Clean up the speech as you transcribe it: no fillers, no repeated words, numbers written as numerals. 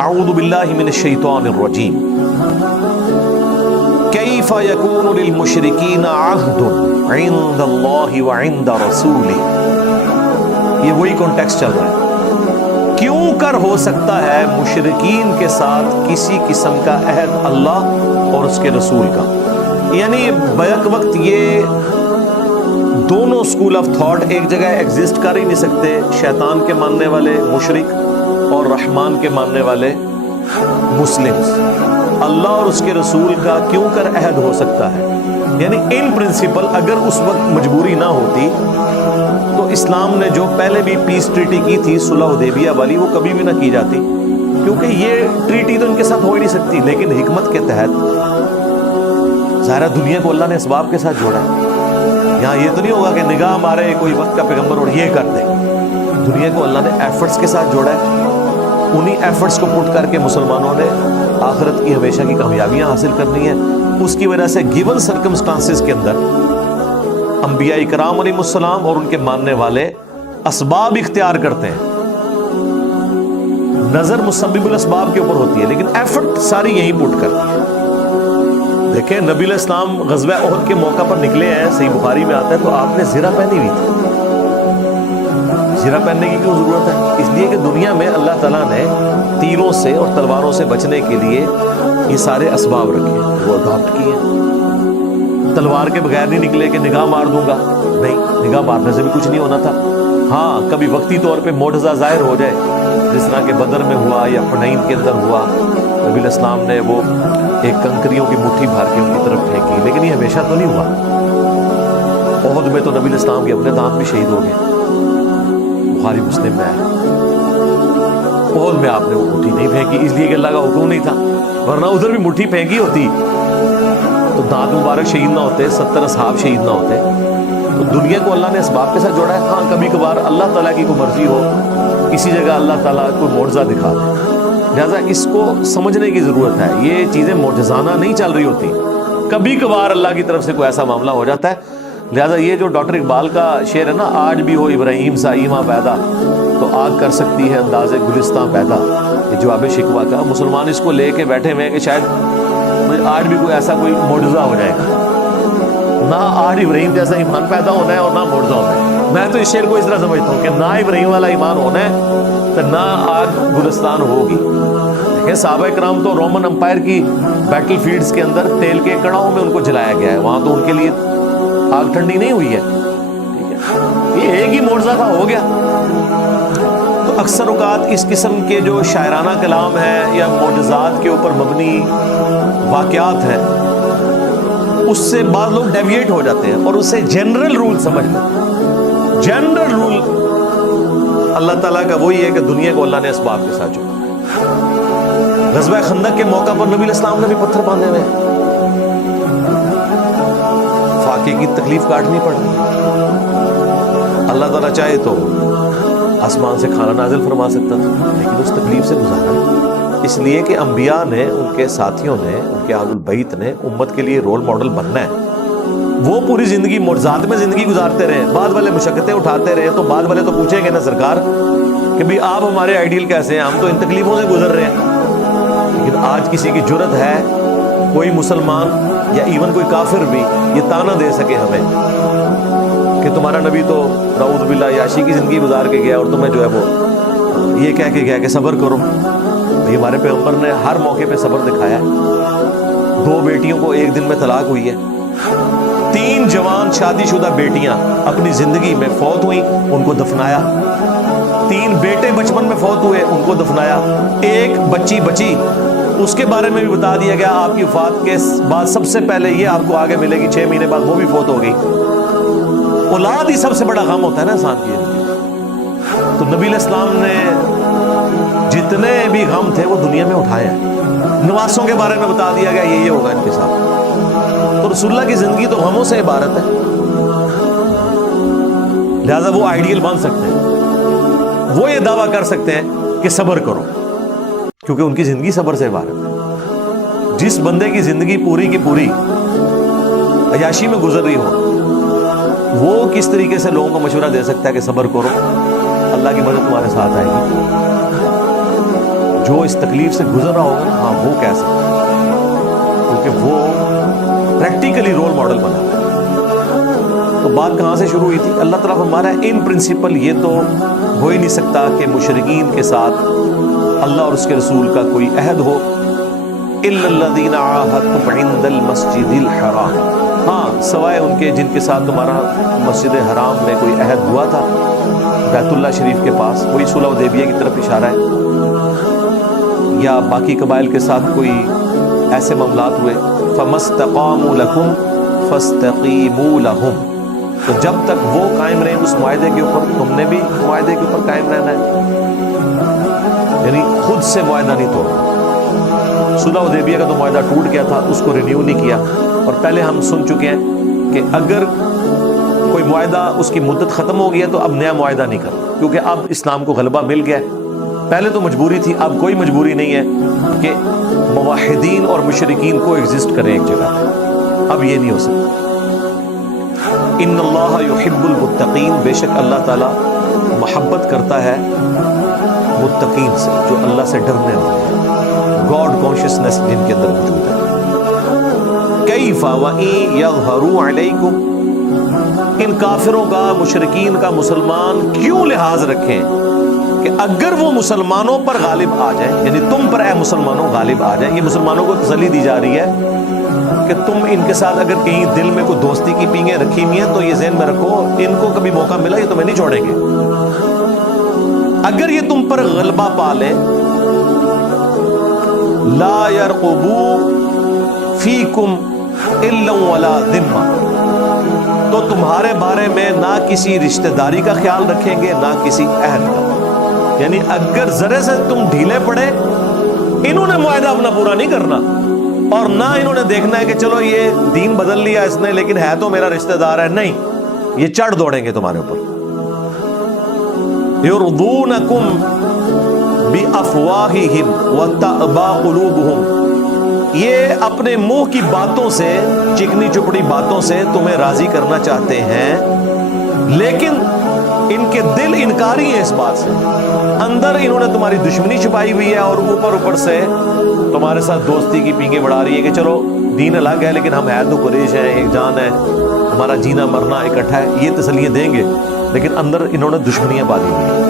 اعوذ باللہ من الشیطان الرجیم کیف یکون للمشرکین عہد عند اللہ وعند رسولہ. یہ وہی کانٹیکسٹ چل رہا ہے. کیوں کر ہو سکتا ہے مشرکین کے ساتھ کسی قسم کا عہد اللہ اور اس کے رسول کا؟ یعنی بیک وقت یہ دونوں اسکول آف تھاٹ ایک جگہ ایگزسٹ کر ہی نہیں سکتے. شیطان کے ماننے والے مشرک اور رحمان کے ماننے والے مسلمز. اللہ اور اس کے رسول کا کیوں کر عہد ہو سکتا ہے؟ یعنی ان پرنسپل اگر اس وقت مجبوری نہ ہوتی تو اسلام نے جو پہلے بھی پیس ٹریٹی کی تھی صلح حدیبیہ والی، وہ کبھی بھی نہ کی جاتی، کیونکہ یہ ٹریٹی تو ان کے ساتھ ہو ہی نہیں سکتی. لیکن حکمت کے تحت ظاہرہ دنیا کو اللہ نے اسباب کے ساتھ جوڑا ہے. یہاں یہ تو نہیں ہوگا کہ نگاہ مارے کوئی وقت کا پیغمبر اور یہ کر دے. دنیا کو اللہ نے ایفرٹس کے ساتھ جوڑا ہے. انہی ایفرٹس کو پٹ کر کے مسلمانوں نے آخرت کی ہمیشہ کی کامیابیاں حاصل کرنی ہیں. اس کی وجہ سے گیون سرکمسٹانسز کے اندر انبیاء کرام علیہ السلام اور ان کے ماننے والے اسباب اختیار کرتے ہیں. نظر مسبب الاسباب کے اوپر ہوتی ہے لیکن ایفرٹ ساری یہیں پٹ کرتی ہے. دیکھیں نبی علیہ السلام غزوہ احد کے موقع پر نکلے ہیں، صحیح بخاری میں آتا ہے، تو آپ نے زرہ پہنی ہوئی تھی. زرہ پہننے کی کیوں ضرورت ہے؟ اس لیے کہ دنیا میں اللہ تعالیٰ نے تیروں سے اور تلواروں سے بچنے کے لیے یہ سارے اسباب رکھے، وہ اڈاپٹ کیے. تلوار کے بغیر نہیں نکلے کہ نگاہ مار دوں گا، نہیں، نگاہ مارنے سے بھی کچھ نہیں ہونا تھا. ہاں کبھی وقتی طور پہ معجزہ ظاہر ہو جائے، جس طرح کہ بدر میں ہوا یا حنین کے اندر ہوا، نبی علیہ السلام نے وہ ایک کنکریوں کی مٹھی بھر کے ان کی طرف پھینکی، لیکن یہ ہمیشہ تو نہیں ہوا. احد میں تو نبی علیہ السلام کے اپنے دانت بھی شہید ہو گئے، بخاری مسلم میں ہے. احد میں آپ نے وہ مٹھی نہیں پھینکی اس لیے کہ اللہ کا حکم نہیں تھا، ورنہ ادھر بھی مٹھی پھینکی ہوتی تو دانت مبارک شہید نہ ہوتے، 70 اصحاب شہید نہ ہوتے. تو دنیا کو اللہ نے اسباب کے ساتھ جوڑا ہے. ہاں کبھی کبھار اللہ تعالیٰ کی کوئی مرضی ہو، کسی جگہ اللہ تعالیٰ کوئی معجزہ دکھا دے، لہٰذا اس کو سمجھنے کی ضرورت ہے. یہ چیزیں معجزانہ نہیں چل رہی ہوتی، کبھی کبھار اللہ کی طرف سے کوئی ایسا معاملہ ہو جاتا ہے. لہٰذا یہ جو ڈاکٹر اقبال کا شعر ہے نا، آج بھی ہو ابراہیم سا ایماں پیدا تو آگ کر سکتی ہے انداز گلستان پیدا، یہ جواب شکوہ کا. مسلمان اس کو لے کے بیٹھے ہوئے ہیں کہ شاید آج بھی کوئی ایسا کوئی معجزہ ہو جائے گا. نہ آج ابراہیم جیسا ایمان پیدا ہونا ہے اور نہ معجزہ ہونا ہے. میں تو اس شعر کو اس طرح سمجھتا ہوں کہ نہ ابراہیم والا ایمان ہونا ہے تو نہ آگ گلستان ہوگی. دیکھیں صحابہ کرام تو رومن امپائر کی بیٹل فیلڈز کے اندر تیل کے کڑاؤں میں ان کو جلایا گیا ہے، وہاں تو ان کے لیے آگ ٹھنڈی نہیں ہوئی ہے. یہ ایک ہی معجزہ تھا، ہو گیا. تو اکثر اوقات اس قسم کے جو شاعرانہ کلام ہے یا معجزات کے اوپر مبنی واقعات ہیں، اس سے بعض لوگ ڈیویٹ ہو جاتے ہیں اور اسے جنرل رول سمجھ لیتے ہیں. جنرل رول اللہ تعالیٰ کا وہی ہے کہ دنیا کو اللہ نے اسباب کے ساتھ جوڑا. غزوہ خندق کے موقع پر نبی علیہ السلام نے بھی پتھر باندھے ہوئے، فاقے کی تکلیف کاٹنی پڑی. اللہ تعالیٰ چاہے تو آسمان سے کھانا نازل فرما سکتا تھا، لیکن اس تکلیف سے گزارا، اس لیے کہ انبیاء نے، ان کے ساتھیوں نے، ان کے اہل البیت نے امت کے لیے رول ماڈل بننا ہے. وہ پوری زندگی معجزات میں زندگی گزارتے رہے، بعد والے مشقتیں اٹھاتے رہے، تو بعد والے تو پوچھیں گے نا سرکار کہ بھی آپ ہمارے آئیڈیل کیسے ہیں، ہم تو ان تکلیفوں سے گزر رہے ہیں. لیکن آج کسی کی جرت ہے، کوئی مسلمان یا ایون کوئی کافر بھی یہ تانا دے سکے ہمیں کہ تمہارا نبی تو نعوذ باللہ عیاشی کی زندگی گزار کے گیا اور تمہیں جو ہے وہ یہ کہہ کے گیا کہ صبر کرو. ہمارے پیغمبر نے ہر موقع پہ صبر دکھایا. 2 بیٹیوں کو ایک دن میں طلاق ہوئی ہے، 3 جوان شادی شدہ بیٹیاں اپنی زندگی میں فوت ہوئیں، ان کو دفنایا. 3 بیٹے بچپن میں فوت ہوئے، ان کو دفنایا. 1 بچی بچی، اس کے بارے میں بھی بتا دیا گیا آپ کی وفات کے بعد سب سے پہلے یہ آپ کو آگے ملے گی، 6 مہینے بعد وہ بھی فوت ہو گئی. اولاد ہی سب سے بڑا غم ہوتا ہے نا انسان کی. تو نبی علیہ السلام نے جتنے بھی غم تھے وہ دنیا میں اٹھائے ہیں. نواسوں کے بارے میں بتا دیا گیا یہ ہوگا ان کے ساتھ. تو رسول اللہ کی زندگی تو غموں سے عبارت ہے، لہذا وہ آئیڈیل بن سکتے ہیں، وہ یہ دعویٰ کر سکتے ہیں کہ صبر کرو، کیونکہ ان کی زندگی صبر سے عبارت ہے. جس بندے کی زندگی پوری کی پوری عیاشی میں گزر رہی ہو، وہ کس طریقے سے لوگوں کو مشورہ دے سکتا ہے کہ صبر کرو، اللہ کی مدد تمہارے ساتھ آئے گی. جو اس تکلیف سے گزر رہا ہوگا ہاں وہ کہہ سکتا ہے، کیونکہ وہ پریکٹیکلی رول ماڈل بنا ہے۔ تو بات کہاں سے شروع ہوئی تھی؟ اللہ تعالیٰ فرما رہا ہے ان پرنسپل یہ تو ہو ہی نہیں سکتا کہ مشرکین کے ساتھ اللہ اور اس کے رسول کا کوئی عہد ہو، الا الذین عاہدتم عند المسجد الحرام، ہاں سوائے ان کے جن کے ساتھ تمہارا مسجد حرام میں کوئی عہد ہوا تھا، بیت اللہ شریف کے پاس، وہی صلح حدیبیہ کی طرف اشارہ ہے، یا باقی قبائل کے ساتھ کوئی ایسے معاملات ہوئے، فَمَسْتَقَامُوا لَكُمْ فَاسْتَقِيمُوا لَهُمْ، تو جب تک وہ قائم رہیں اس معاہدے کے اوپر تم نے بھی معاہدے کے اوپر قائم رہنا ہے، یعنی خود سے معاہدہ نہیں توڑنا۔ صلح حدیبیہ کا تو معاہدہ ٹوٹ گیا تھا، اس کو رینیو نہیں کیا، اور پہلے ہم سن چکے ہیں کہ اگر کوئی معاہدہ اس کی مدت ختم ہو گئی ہے تو اب نیا معاہدہ نہیں کرنا، کیونکہ اب اسلام کو غلبہ مل گیا ہے۔ پہلے تو مجبوری تھی، اب کوئی مجبوری نہیں ہے کہ موحدین اور مشرکین کو ایگزسٹ کریں ایک جگہ پہ، اب یہ نہیں ہو سکتا۔ ان اللہ یحب المتقین، بے شک اللہ تعالیٰ محبت کرتا ہے متقین سے، جو اللہ سے ڈرنے والے، گاڈ کانشیسنس جن کے اندر موجود ہے۔ کیف وَإِن یظہروا علیکم، ان کافروں کا، مشرکین کا مسلمان کیوں لحاظ رکھیں کہ اگر وہ مسلمانوں پر غالب آ جائیں، یعنی تم پر اے مسلمانوں غالب آ جائیں، یہ مسلمانوں کو تسلی دی جا رہی ہے کہ تم ان کے ساتھ اگر کہیں دل میں کوئی دوستی کی پینگیں رکھی ہوئی ہیں تو یہ ذہن میں رکھو ان کو کبھی موقع ملا یہ تمہیں نہیں چھوڑیں گے، اگر یہ تم پر غلبہ پا لیں، لا يرقبوا فیکم الا ولا ذمہ، تو تمہارے بارے میں نہ کسی رشتہ داری کا خیال رکھیں گے نہ کسی عہد کا، یعنی اگر ذرے سے تم ڈھیلے پڑے، انہوں نے معاہدہ اپنا پورا نہیں کرنا، اور نہ انہوں نے دیکھنا ہے کہ چلو یہ دین بدل لیا اس نے لیکن ہے تو میرا رشتہ دار ہے، نہیں، یہ چڑھ دوڑیں گے تمہارے اوپر۔ یرضونکم بافواہہم وتأبی قلوبہم، یہ اپنے منہ کی باتوں سے، چکنی چپڑی باتوں سے تمہیں راضی کرنا چاہتے ہیں، لیکن ان کے دل انکاری ہیں اس بات سے، اندر انہوں نے تمہاری دشمنی چھپائی ہوئی ہے، اور اوپر سے تمہارے ساتھ دوستی کی پینگیں بڑھا رہی ہے کہ چلو دین الگ ہے لیکن ہم ہے تو قریش ہیں، ایک جان ہے، ہمارا جینا مرنا اکٹھا ہے، یہ تسلیاں دیں گے، لیکن اندر انہوں نے دشمنیاں باندھی ہوئی ہیں۔